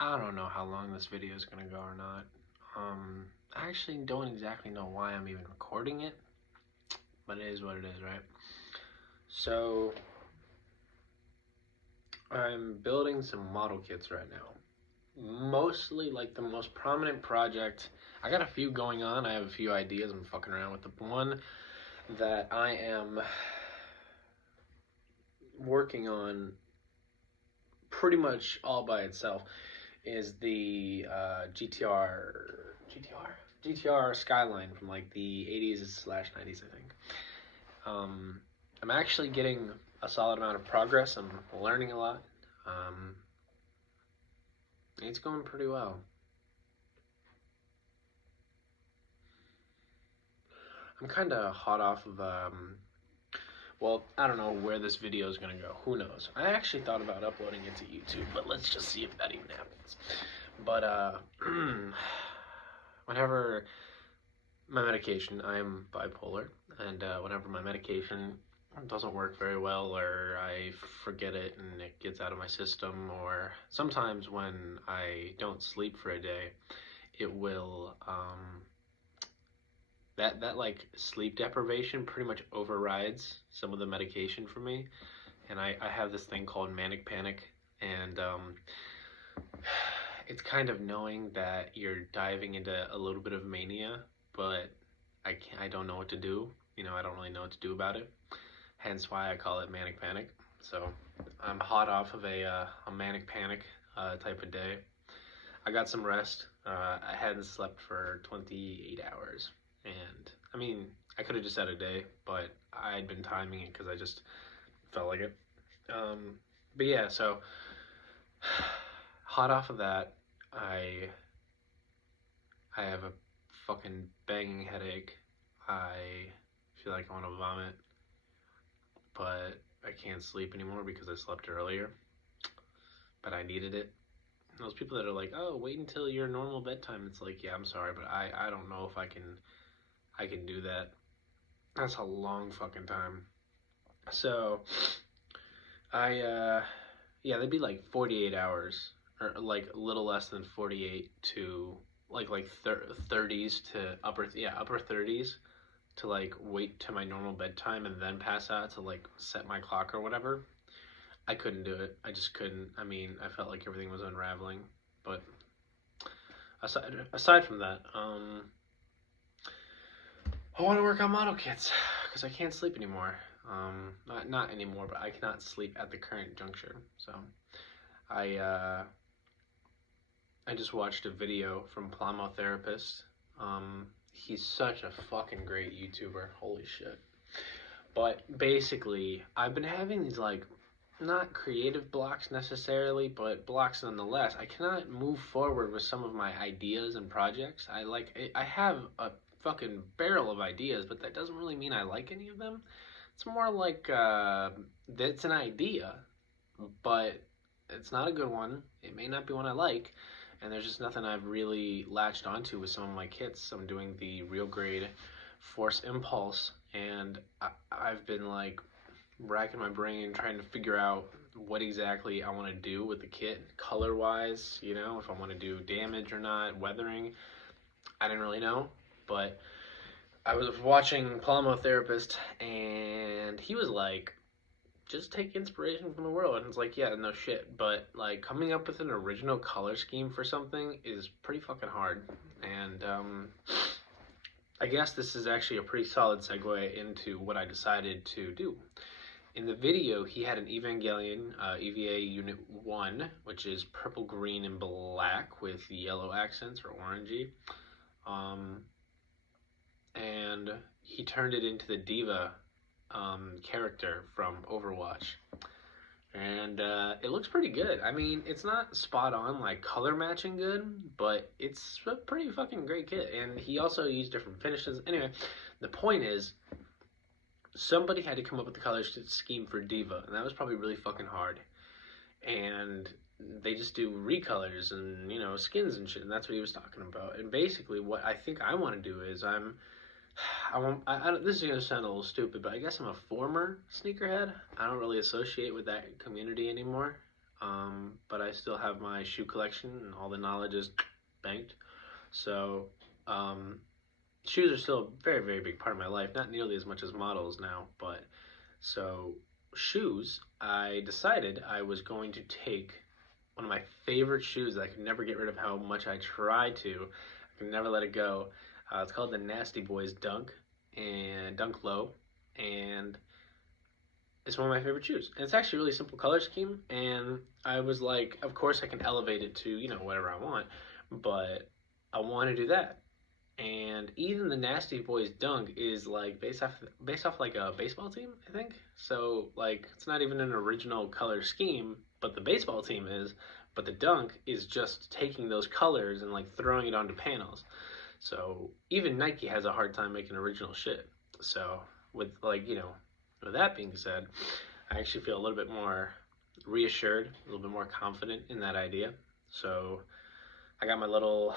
I don't know how long this video is gonna go or not. I actually don't exactly know why I'm even recording it, but it is what it is, right? So, I'm building some model kits right now. Mostly, like, the most prominent project, I got a few going on. I have a few ideas I'm fucking around with. The one that I am working on pretty much all by itself is the GTR Skyline from like the 80s/90s, I think. I'm actually getting a solid amount of progress. I'm learning a lot. It's going pretty well. I'm kind of hot off of well, I don't know where this video is gonna go. Who knows? I actually thought about uploading it to YouTube, but let's just see if that even happens. But whenever my medication, I am bipolar, and whenever my medication doesn't work very well, or I forget it and it gets out of my system, or sometimes when I don't sleep for a day, it will that like sleep deprivation pretty much overrides some of the medication for me, and I have this thing called manic panic, and it's kind of knowing that you're diving into a little bit of mania, but I don't know what to do. I don't really know what to do about it. Hence why I call it manic panic. So I'm hot off of a manic panic type of day. I got some rest. I hadn't slept for 28 hours. And I mean, I could have just had a day, but I'd been timing it because I just felt like it. But yeah, so hot off of that, I have a fucking banging headache. I feel like I want to vomit, but I can't sleep anymore because I slept earlier. But I needed it. And those people that are like, "Oh, wait until your normal bedtime." It's like, yeah, I'm sorry, but I don't know if I can do that. That's a long fucking time. So yeah, they'd be like 48 hours, or like a little less than 48 to like 30s to upper 30s to like wait to my normal bedtime and then pass out to like set my clock or whatever. I couldn't do it. I just couldn't. I mean, I felt like everything was unraveling. But aside from that, I want to work on model kits because I can't sleep anymore. Not anymore, but I cannot sleep at the current juncture. So I just watched a video from Plamo Therapist. He's such a fucking great YouTuber. Holy shit. But basically, I've been having these like not creative blocks necessarily, but blocks nonetheless. I cannot move forward with some of my ideas and projects. I have a fucking barrel of ideas, but that doesn't really mean I like any of them. It's more like it's an idea, but it's not a good one. It may not be one I like, and there's just nothing I've really latched onto with some of my kits. I'm doing the Real Grade Force Impulse, and I've been like racking my brain trying to figure out what exactly I want to do with the kit, color-wise, if I want to do damage or not, weathering. I didn't really know, but I was watching Plamo Therapist, and he was like, just take inspiration from the world. And it's like, yeah, no shit. But like coming up with an original color scheme for something is pretty fucking hard. And I guess this is actually a pretty solid segue into what I decided to do. In the video, he had an Evangelion EVA Unit 1, which is purple, green, and black with yellow accents or orangey. And he turned it into the Diva character from Overwatch. And it looks pretty good. I mean, it's not spot on, like color matching good, but it's a pretty fucking great kit. And he also used different finishes. Anyway, the point is, somebody had to come up with the color scheme for Diva, and that was probably really fucking hard. And they just do recolors and, skins and shit, and that's what he was talking about. And basically, what I think I want to do is this is going to sound a little stupid, but I guess I'm a former sneakerhead. I don't really associate with that community anymore. but I still have my shoe collection and all the knowledge is banked. So, um, shoes are still a very, very big part of my life. Not nearly as much as models now, but so shoes, I decided I was going to take one of my favorite shoes that I could never get rid of how much I tried to. I could never let it go. It's called the Nasty Boys Dunk and Dunk Low, and it's one of my favorite shoes. And it's actually a really simple color scheme, and I was like, of course I can elevate it to, whatever I want, but I want to do that. And even the Nasty Boys Dunk is like based off like a baseball team, I think. So like it's not even an original color scheme, but the baseball team is. But the Dunk is just taking those colors and like throwing it onto panels. So even Nike has a hard time making original shit. So with with that being said, I actually feel a little bit more reassured, a little bit more confident in that idea. So I got my little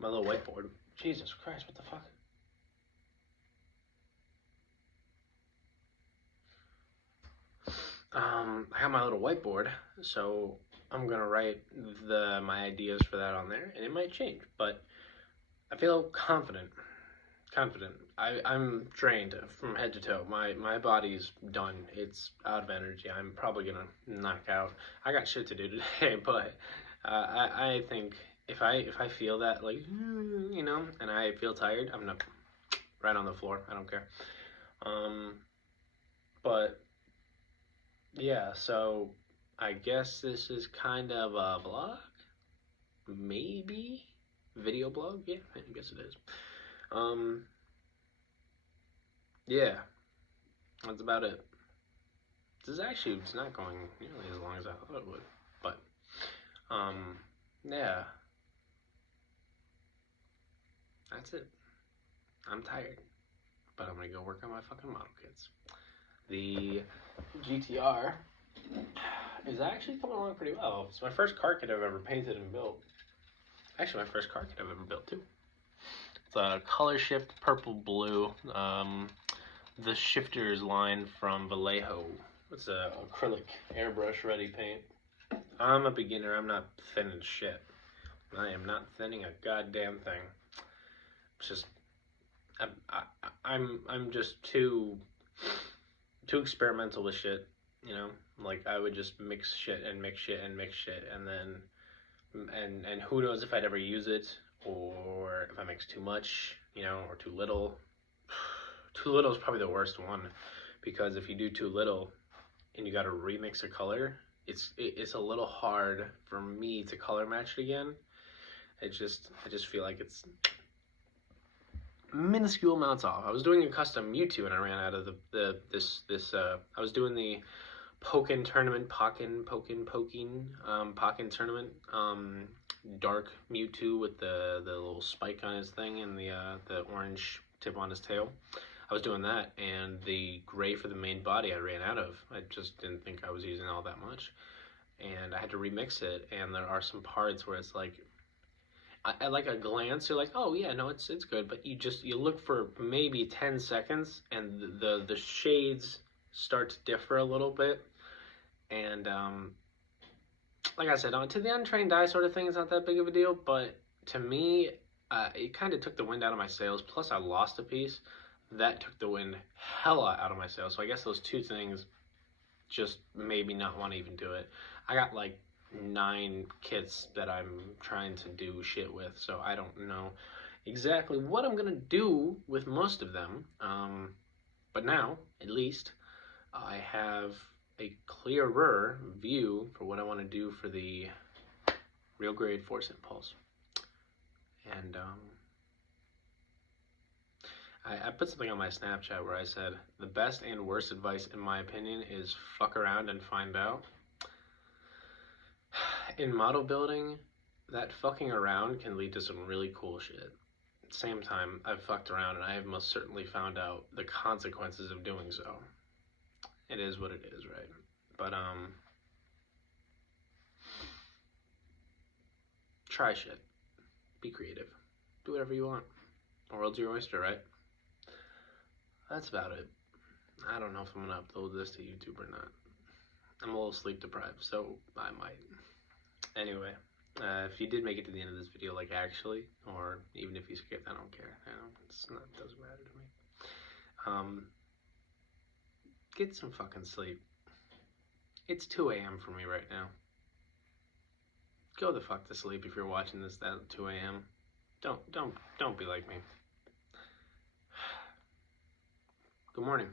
whiteboard. Jesus Christ, what the fuck? I have my little whiteboard, so I'm gonna write my ideas for that on there, and it might change, but I feel confident. Confident. I'm drained from head to toe. My body's done. It's out of energy. I'm probably gonna knock out. I got shit to do today, but I think if I feel that like and I feel tired, I'm gonna right on the floor. I don't care. Um, but yeah, so I guess this is kind of a vlog, maybe video blog. Yeah, I guess it is. Um, yeah, that's about it. It's not going nearly as long as I thought it would, but um, yeah, that's it. I'm tired, but I'm gonna go work on my fucking model kits. The GTR is actually coming along pretty well. It's my first car kit I've ever painted and built. Actually, my first car kit I've ever built too. It's a color shift purple blue. The shifters line from Vallejo. It's a acrylic airbrush ready paint. I'm a beginner. I'm not thinning shit. I am not thinning a goddamn thing. It's just I'm just too experimental with shit. Like I would just mix shit and mix shit and mix shit, and then and who knows if I'd ever use it, or if I mix too much, or too little. Too little is probably the worst one, because if you do too little and you got to remix a color, it's a little hard for me to color match it again. I just feel like it's minuscule amounts off. I was doing a custom Mewtwo and I ran out of I was doing the Pokken tournament, Pokken tournament, dark Mewtwo with the little spike on his thing and the orange tip on his tail. I was doing that, and the gray for the main body I ran out of. I just didn't think I was using all that much, and I had to remix it. And there are some parts where it's like, at like a glance, you're like, oh yeah, no, it's good, but you look for maybe 10 seconds, and the shades start to differ a little bit, and like I said, to the untrained eye sort of thing, it's not that big of a deal, but to me, it kind of took the wind out of my sails. Plus, I lost a piece that took the wind hella out of my sails. So I guess those two things just made me not want to even do it. I got like 9 kits that I'm trying to do shit with, so I don't know exactly what I'm gonna do with most of them. But now, at least, I have a clearer view for what I want to do for the real grade Force Impulse. And I put something on my Snapchat where I said, the best and worst advice, in my opinion, is fuck around and find out. In model building, that fucking around can lead to some really cool shit. At the same time, I've fucked around and I have most certainly found out the consequences of doing so. It is what it is, right? But, try shit. Be creative. Do whatever you want. The world's your oyster, right? That's about it. I don't know if I'm gonna upload this to YouTube or not. I'm a little sleep deprived, so I might. Anyway, if you did make it to the end of this video, like actually, or even if you skipped, I don't care. It doesn't matter to me. Get some fucking sleep. It's 2 a.m. for me right now. Go the fuck to sleep if you're watching this at 2 a.m. Don't be like me. Good morning.